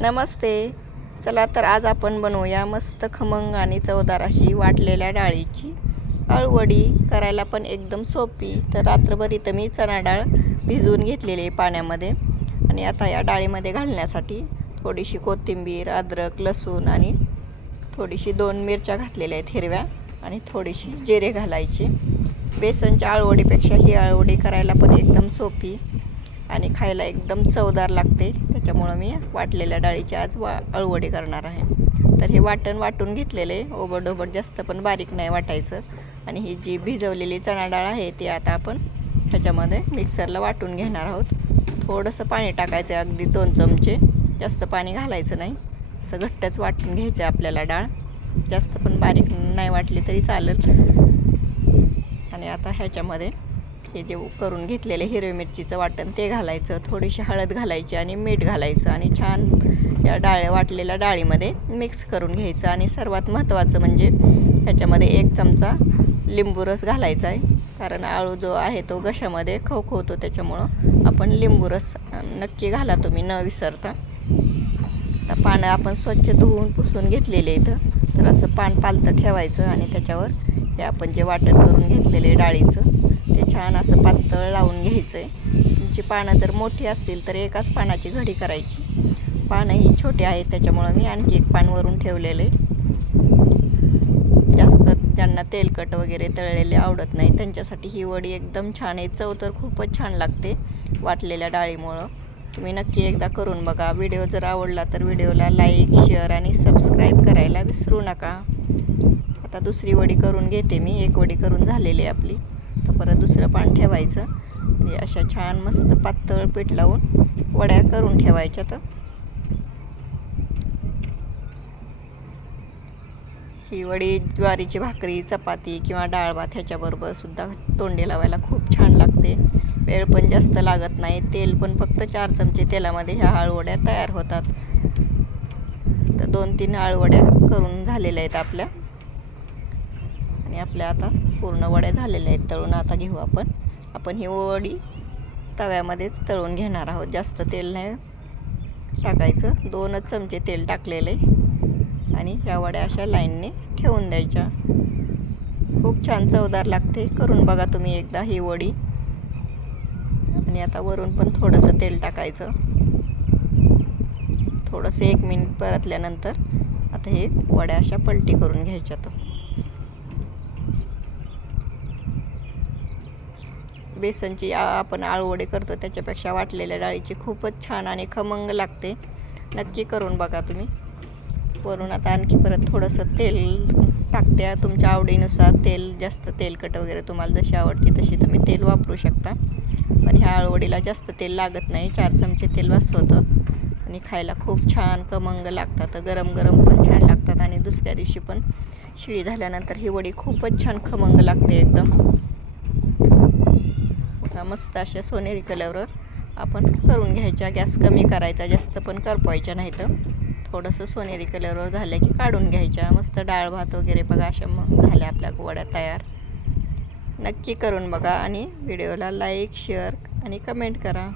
नमस्ते. चला तर आज आपण बनवूया मस्त खमंग आणि चवदार अशी वाटलेल्या डाळीची अळवडी करायला पण एकदम सोपी. तर रात्रभर इथं मी चणा डाळ भिजवून घेतलेली आहे पाण्यामध्ये. आणि आता या डाळीमध्ये घालण्यासाठी थोडीशी कोथिंबीर अद्रक लसूण आणि थोडीशी दोन मिरच्या घातलेल्या आहेत हिरव्या आणि थोडीशी जिरे घालायची. बेसनच्या अळवडीपेक्षा ही अळवडी करायला पण एकदम सोपी. आणि खायला एकदम चवदार लागते. त्याच्यामुळं मी वाटलेल्या डाळीची आज वा अळवडी करणार आहे. तर हे वाटण वाटून घेतलेले. ओबडोबड जास्त पण बारीक नाही वाटायचं. आणि ही जी भिजवलेली चणा डाळ आहे ती आता आपण ह्याच्यामध्ये मिक्सरला वाटून घेणार आहोत. थोडंसं पाणी टाकायचं अगदी दोन चमचे. जास्त पाणी घालायचं नाही. असं घट्टच वाटून घ्यायचं आहे आपल्याला डाळ. जास्त पण बारीक नाही वाटली तरी चालेल. आणि आता ह्याच्यामध्ये हे जे करून घेतलेले हिरवी मिरचीचं वाटण ते घालायचं थोडीशी हळद घालायची आणि मीठ घालायचं आणि छान या डाळ वाटलेल्या डाळीमध्ये मिक्स करून घ्यायचं. आणि सर्वात महत्त्वाचं म्हणजे ह्याच्यामध्ये एक चमचा लिंबू रस घालायचा आहे. कारण आळू जो आहे तो घशामध्ये खवखवतो त्याच्यामुळं आपण लिंबू रस नक्की घाला तुम्ही न विसरता. आता पानं आपण स्वच्छ धुवून पुसून घेतलेले इथं तर असं पान पालतं ठेवायचं आणि त्याच्यावर हे आपण जे वाटण करून घेतलेले डाळीचं ते छान असं पातळ लावून घ्यायचं आहे तुमची पानं जर मोठी असतील तर एकाच पानाची घडी करायची. पानं ही छोटी आहेत त्याच्यामुळं मी आणखी एक पान वरून ठेवलेलं. आहे जास्त ज्यांना तेलकट वगैरे तळलेले आवडत नाही त्यांच्यासाठी ही वडी एकदम छान आहे. चव तर खूपच छान लागते वाटलेल्या डाळीमुळं. तुम्ही नक्की एकदा करून बघा. व्हिडिओ जर आवडला तर व्हिडिओला लाईक शेअर आणि सबस्क्राईब करायला विसरू नका. आता दुसरी वडी करून घेते मी. एक वडी करून झालेली आहे आपली. तर परत दुसरं पान ठेवायचं. म्हणजे अशा छान मस्त पातळ पीठ लावून वड्या करून ठेवायच्या तर. ही वडी ज्वारीची भाकरी चपाती किंवा डाळ भात ह्याच्याबरोबर सुद्धा तोंडी लावायला खूप छान लागते. वेळ पण जास्त लागत नाही. तेल पण फक्त चार चमचे तेलामध्ये ह्या आळूवड्या तयार होतात. तर दोन तीन आळूवड्या करून झालेल्या आहेत आपल्या. आणि आपल्या आता पूर्ण वड्या झालेल्या आहेत तळून आता घेऊ आपण. आपण ही वडी तव्यामध्येच तळून घेणार आहोत. जास्त तेल नाही टाकायचं. दोनच चमचे तेल टाकलेले आणि ह्या वड्या अशा लाईनने ठेवून द्यायच्या. खूप छान चवदार लागते. करून बघा तुम्ही एकदा ही वडी. आणि आता वरून पण थोडंसं तेल टाकायचं. थोडंसं एक मिनिट परतल्यानंतर आता हे वड्या अशा पलटी करून घ्यायच्या तर बेसनची आपण आळवडे करतो त्याच्यापेक्षा वाटलेल्या डाळीची खूपच छान आणि खमंग लागते. नक्की करून बघा तुम्ही. वरून आता आणखी परत थोडंसं तेल टाकत्या तुमच्या आवडीनुसार तेल जास्त तेलकट वगैरे तुम्हाला जशी आवडते तशी तुम्ही तेल वापरू शकता. पण ह्या आळवडीला जास्त तेल लागत नाही. चार चमचे तेल वाचवतं. होतं आणि खायला खूप छान खमंग लागतात. गरम गरम पण छान लागतात. आणि दुसऱ्या दिवशी पण शिळी झाल्यानंतर ही वडी खूपच छान खमंग लागते एकदम. बघा, मस्त अशा सोनेरी कलरवर आपण करून घ्यायच्या. गॅस कमी करायचा जास्त पण करपवायच्या नाही तर. थोडंसं सोनेरी कलरवर झालं की काढून घ्यायच्या. मस्त डाळ भात वगैरे बघा अशा मग झाल्या आपल्या वड्या तयार. नक्की करून बघा आणि व्हिडिओला लाईक शेअर आणि कमेंट करा.